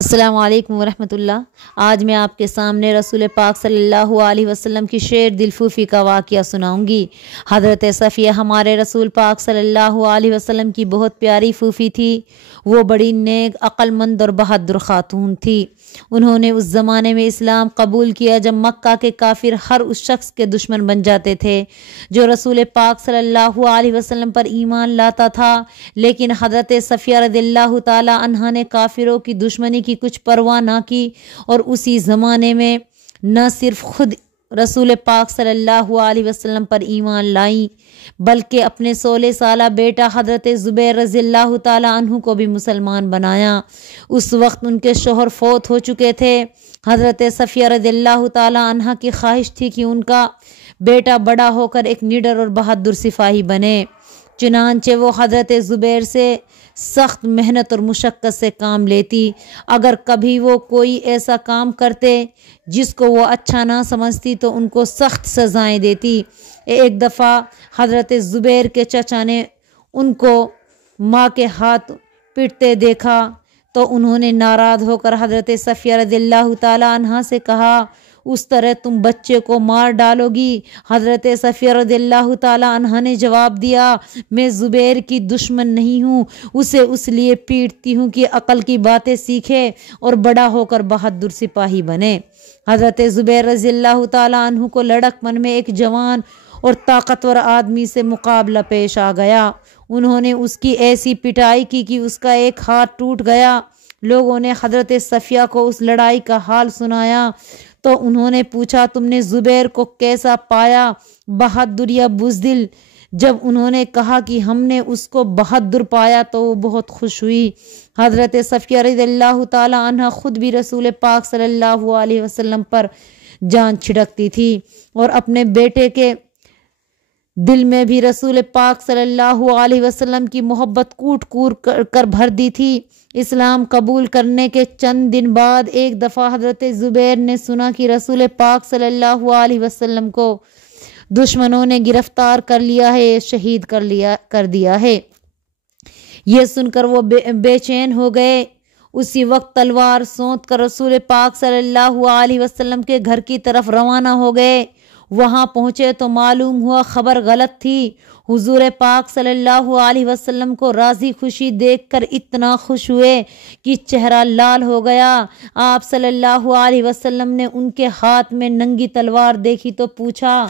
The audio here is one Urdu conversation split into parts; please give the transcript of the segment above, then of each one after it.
السلام علیکم ورحمۃ اللہ۔ آج میں آپ کے سامنے رسول پاک صلی اللہ علیہ وسلم کی شیر دلفوفی کا واقعہ سناؤں گی۔ حضرت صفیہ ہمارے رسول پاک صلی اللہ علیہ وسلم کی بہت پیاری پھوپھی تھی۔ وہ بڑی نیک، عقل مند اور بہادر خاتون تھی۔ انہوں نے اس زمانے میں اسلام قبول کیا جب مکہ کے کافر ہر اس شخص کے دشمن بن جاتے تھے جو رسول پاک صلی اللہ علیہ وسلم پر ایمان لاتا تھا، لیکن حضرت صفیہ رضی اللہ تعالی عنہا نے کافروں کی دشمنی کی کچھ پرواہ نہ کی، اور اسی زمانے میں نہ صرف خود رسول پاک صلی اللہ علیہ وسلم پر ایمان لائیں بلکہ اپنے 16 سالہ بیٹا حضرت زبیر رضی اللہ تعالی عنہ کو بھی مسلمان بنایا۔ اس وقت ان کے شوہر فوت ہو چکے تھے۔ حضرت صفیہ رضی اللہ تعالی عنہ کی خواہش تھی کہ ان کا بیٹا بڑا ہو کر ایک نڈر اور بہادر سپاہی بنے، چنانچہ وہ حضرت زبیر سے سخت محنت اور مشقت سے کام لیتی۔ اگر کبھی وہ کوئی ایسا کام کرتے جس کو وہ اچھا نہ سمجھتی تو ان کو سخت سزائیں دیتی۔ ایک دفعہ حضرت زبیر کے چچا نے ان کو ماں کے ہاتھ پیٹتے دیکھا تو انہوں نے ناراض ہو کر حضرت صفیہ رضی اللہ تعالی عنہا سے کہا، اس طرح تم بچے کو مار ڈالو گی؟ حضرت صفیہ رضی اللہ تعالی عنہا نے جواب دیا، میں زبیر کی دشمن نہیں ہوں، اسے اس لیے پیٹتی ہوں کہ عقل کی باتیں سیکھے اور بڑا ہو کر بہادر سپاہی بنے۔ حضرت زبیر رضی اللہ تعالی عنہ کو لڑک من میں ایک جوان اور طاقتور آدمی سے مقابلہ پیش آ گیا۔ انہوں نے اس کی ایسی پٹائی کی کہ اس کا ایک ہاتھ ٹوٹ گیا۔ لوگوں نے حضرت صفیہ کو اس لڑائی کا حال سنایا تو انہوں نے پوچھا، تم نے زبیر کو کیسا پایا، بہادر یا بزدل؟ جب انہوں نے کہا کہ ہم نے اس کو بہادر پایا تو وہ بہت خوش ہوئی۔ حضرت صفیہ رضی اللہ تعالی عنہ خود بھی رسول پاک صلی اللہ علیہ وسلم پر جان چھڑکتی تھی اور اپنے بیٹے کے دل میں بھی رسول پاک صلی اللہ علیہ وسلم کی محبت کوٹ کوٹ کر بھر دی تھی۔ اسلام قبول کرنے کے چند دن بعد ایک دفعہ حضرت زبیر نے سنا کہ رسول پاک صلی اللہ علیہ وسلم کو دشمنوں نے گرفتار کر لیا ہے، شہید کر دیا ہے۔ یہ سن کر وہ بے چین ہو گئے۔ اسی وقت تلوار سونت کر رسول پاک صلی اللہ علیہ وسلم کے گھر کی طرف روانہ ہو گئے۔ وہاں پہنچے تو معلوم ہوا خبر غلط تھی۔ حضور پاک صلی اللہ علیہ وسلم کو راضی خوشی دیکھ کر اتنا خوش ہوئے کہ چہرہ لال ہو گیا۔ آپ صلی اللہ علیہ وسلم نے ان کے ہاتھ میں ننگی تلوار دیکھی تو پوچھا،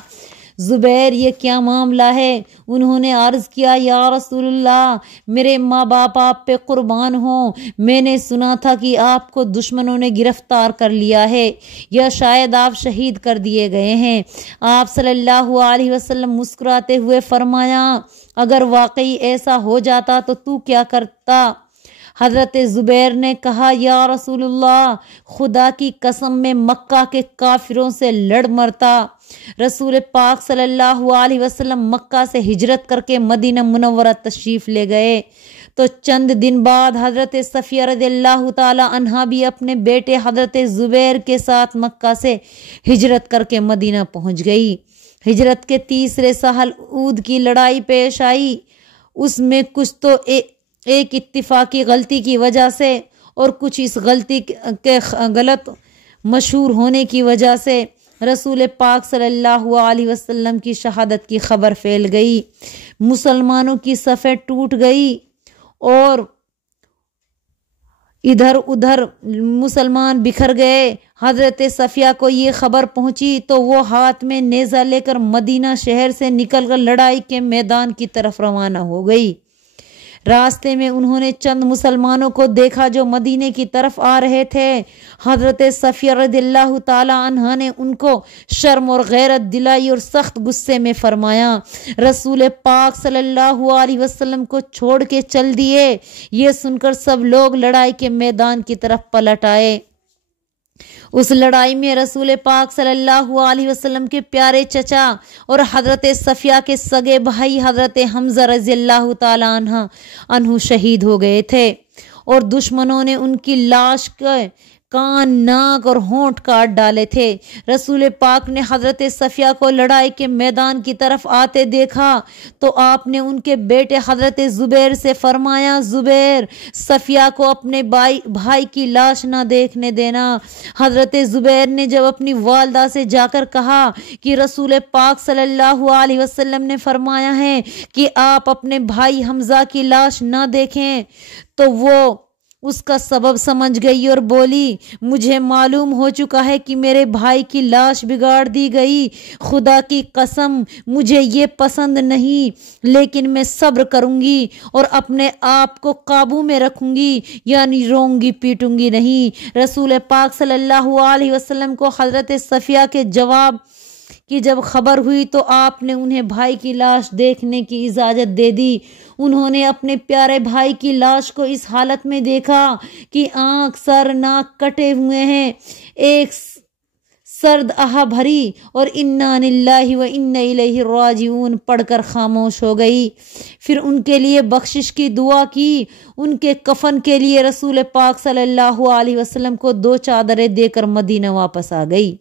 زبیر یہ کیا معاملہ ہے؟ انہوں نے عرض کیا، یا رسول اللہ، میرے ماں باپ آپ پہ قربان ہوں، میں نے سنا تھا کہ آپ کو دشمنوں نے گرفتار کر لیا ہے یا شاید آپ شہید کر دیے گئے ہیں۔ آپ صلی اللہ علیہ وسلم مسکراتے ہوئے فرمایا، اگر واقعی ایسا ہو جاتا تو تو کیا کرتا؟ حضرت زبیر نے کہا، یا رسول اللہ، خدا کی قسم میں مکہ کے کافروں سے لڑ مرتا۔ رسول پاک صلی اللہ علیہ وسلم مکہ سے ہجرت کر کے مدینہ منورہ تشریف لے گئے تو چند دن بعد حضرت صفیہ رضی اللہ تعالی عنہا بھی اپنے بیٹے حضرت زبیر کے ساتھ مکہ سے ہجرت کر کے مدینہ پہنچ گئی۔ ہجرت کے تیسرے سال احد کی لڑائی پیش آئی۔ اس میں کچھ تو ایک اتفاقی غلطی کی وجہ سے اور کچھ اس غلطی کے غلط مشہور ہونے کی وجہ سے رسول پاک صلی اللہ علیہ وسلم کی شہادت کی خبر پھیل گئی۔ مسلمانوں کی صفیں ٹوٹ گئی اور ادھر ادھر مسلمان بکھر گئے۔ حضرت صفیہ کو یہ خبر پہنچی تو وہ ہاتھ میں نیزہ لے کر مدینہ شہر سے نکل کر لڑائی کے میدان کی طرف روانہ ہو گئی۔ راستے میں انہوں نے چند مسلمانوں کو دیکھا جو مدینے کی طرف آ رہے تھے۔ حضرت صفیہ رضی اللہ تعالی عنہا نے ان کو شرم اور غیرت دلائی اور سخت غصے میں فرمایا، رسول پاک صلی اللہ علیہ وسلم کو چھوڑ کے چل دیے۔ یہ سن کر سب لوگ لڑائی کے میدان کی طرف پلٹ آئے۔ اس لڑائی میں رسول پاک صلی اللہ علیہ وسلم کے پیارے چچا اور حضرت صفیہ کے سگے بھائی حضرت حمزہ رضی اللہ تعالی عنہ شہید ہو گئے تھے اور دشمنوں نے ان کی لاش کے کان، ناک اور ہونٹ کاٹ ڈالے تھے۔ رسول پاک نے حضرت صفیہ کو لڑائی کے میدان کی طرف آتے دیکھا تو آپ نے ان کے بیٹے حضرت زبیر سے فرمایا، زبیر، صفیہ کو اپنے بھائی کی لاش نہ دیکھنے دینا۔ حضرت زبیر نے جب اپنی والدہ سے جا کر کہا کہ رسول پاک صلی اللہ علیہ وسلم نے فرمایا ہے کہ آپ اپنے بھائی حمزہ کی لاش نہ دیکھیں، تو وہ اس کا سبب سمجھ گئی اور بولی، مجھے معلوم ہو چکا ہے کہ میرے بھائی کی لاش بگاڑ دی گئی، خدا کی قسم مجھے یہ پسند نہیں، لیکن میں صبر کروں گی اور اپنے آپ کو قابو میں رکھوں گی، یعنی روں گی پیٹوں گی نہیں۔ رسول پاک صلی اللہ علیہ وسلم کو حضرت صفیہ کے جواب کی جب خبر ہوئی تو آپ نے انہیں بھائی کی لاش دیکھنے کی اجازت دے دی۔ انہوں نے اپنے پیارے بھائی کی لاش کو اس حالت میں دیکھا کہ آنکھ، سر، ناک کٹے ہوئے ہیں، ایک سرد آہ بھری اور انا للہ و انا الیہ راجعون پڑھ کر خاموش ہو گئی۔ پھر ان کے لیے بخشش کی دعا کی۔ ان کے کفن کے لیے رسول پاک صلی اللہ علیہ وسلم کو 2 چادریں دے کر مدینہ واپس آ گئی۔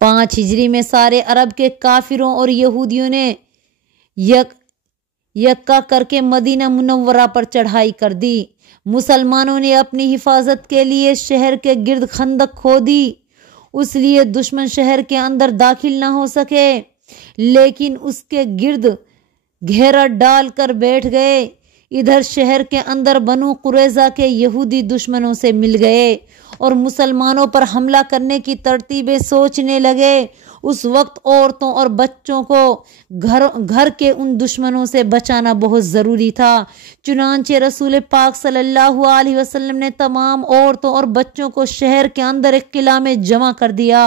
5 ہجری میں سارے عرب کے کافروں اور یہودیوں نے یکا کر کے مدینہ منورہ پر چڑھائی کر دی۔ مسلمانوں نے اپنی حفاظت کے لیے شہر کے گرد خندق کھودی، اس لیے دشمن شہر کے اندر داخل نہ ہو سکے، لیکن اس کے گرد گھیرا ڈال کر بیٹھ گئے۔ ادھر شہر کے اندر بنو قریظہ کے یہودی دشمنوں سے مل گئے اور مسلمانوں پر حملہ کرنے کی ترتیبیں سوچنے لگے۔ اس وقت عورتوں اور بچوں کو گھر کے ان دشمنوں سے بچانا بہت ضروری تھا، چنانچہ رسول پاک صلی اللہ علیہ وسلم نے تمام عورتوں اور بچوں کو شہر کے اندر ایک قلعہ میں جمع کر دیا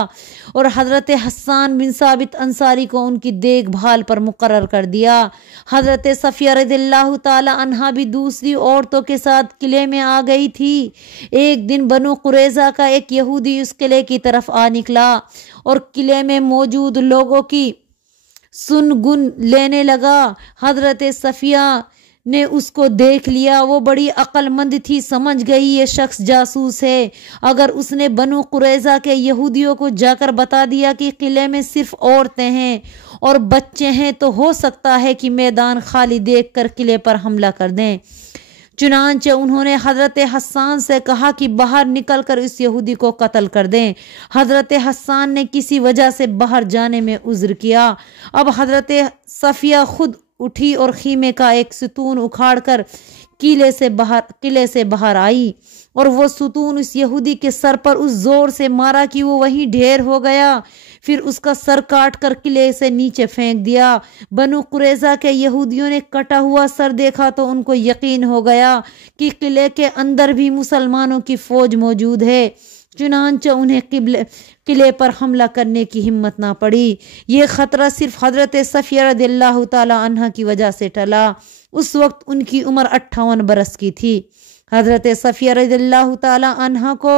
اور حضرت حسان بن ثابت انصاری کو ان کی دیکھ بھال پر مقرر کر دیا۔ حضرت صفیہ رضی اللہ تعالی عنہا بھی دوسری عورتوں کے ساتھ قلعے میں آ گئی تھی۔ ایک دن بنو قریظہ کا ایک یہودی اس قلعے کی طرف آ نکلا اور قلعے میں موجود لوگوں کی سن گن لینے لگا۔ حضرت صفیہ نے اس کو دیکھ لیا، وہ بڑی عقل مند تھی، سمجھ گئی یہ شخص جاسوس ہے۔ اگر اس نے بنو قریظہ کے یہودیوں کو جا کر بتا دیا کہ قلعے میں صرف عورتیں ہیں اور بچے ہیں تو ہو سکتا ہے کہ میدان خالی دیکھ کر قلعے پر حملہ کر دیں۔ چنانچہ انہوں نے حضرت حسان سے کہا کہ باہر نکل کر اس یہودی کو قتل کر دیں۔ حضرت حسان نے کسی وجہ سے باہر جانے میں عذر کیا۔ اب حضرت صفیہ خود اٹھی اور خیمے کا ایک ستون اکھاڑ کر قلعے سے باہر آئی اور وہ ستون اس یہودی کے سر پر اس زور سے مارا کہ وہ وہیں ڈھیر ہو گیا۔ پھر اس کا سر کاٹ کر قلعے سے نیچے پھینک دیا۔ بنو قریظہ کے یہودیوں نے کٹا ہوا سر دیکھا تو ان کو یقین ہو گیا کہ قلعے کے اندر بھی مسلمانوں کی فوج موجود ہے، چنانچہ انہیں قلعے پر حملہ کرنے کی ہمت نہ پڑی۔ یہ خطرہ صرف حضرت صفیہ رضی اللہ تعالی عنہ کی وجہ سے ٹلا۔ اس وقت ان کی عمر 58 برس کی تھی۔ حضرت صفیہ رضی اللہ تعالی عنہ کو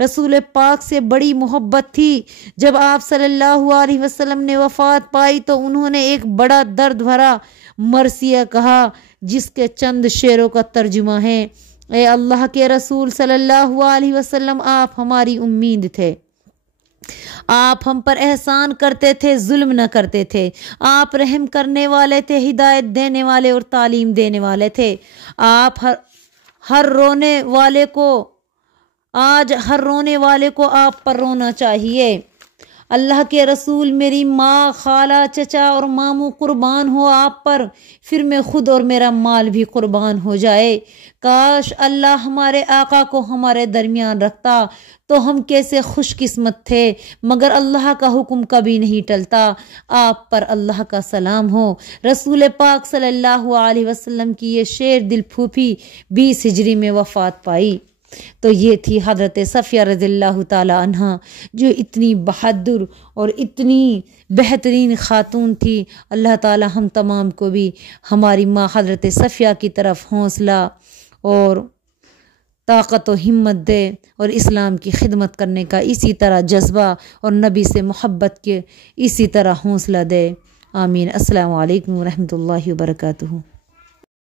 رسول پاک سے بڑی محبت تھی۔ جب آپ صلی اللہ علیہ وسلم نے وفات پائی تو انہوں نے ایک بڑا درد بھرا مرثیہ کہا جس کے چند شعروں کا ترجمہ ہے: اے اللہ کے رسول صلی اللہ علیہ وسلم، آپ ہماری امید تھے، آپ ہم پر احسان کرتے تھے، ظلم نہ کرتے تھے، آپ رحم کرنے والے تھے، ہدایت دینے والے اور تعلیم دینے والے تھے۔ آپ ہر رونے والے کو آپ پر رونا چاہیے۔ اللہ کے رسول، میری ماں، خالہ، چچا اور ماموں قربان ہو آپ پر، پھر میں خود اور میرا مال بھی قربان ہو جائے۔ کاش اللہ ہمارے آقا کو ہمارے درمیان رکھتا تو ہم کیسے خوش قسمت تھے، مگر اللہ کا حکم کبھی نہیں ٹلتا۔ آپ پر اللہ کا سلام ہو۔ رسول پاک صلی اللہ علیہ وسلم کی یہ شیر دل پھوپھی 20 ہجری میں وفات پائی۔ تو یہ تھی حضرت صفیہ رضی اللہ تعالی عنہ، جو اتنی بہادر اور اتنی بہترین خاتون تھی۔ اللہ تعالی ہم تمام کو بھی ہماری ماں حضرت صفیہ کی طرف حوصلہ اور طاقت و ہمت دے اور اسلام کی خدمت کرنے کا اسی طرح جذبہ اور نبی سے محبت کے اسی طرح حوصلہ دے۔ آمین۔ السلام علیکم ورحمۃ اللہ وبرکاتہ۔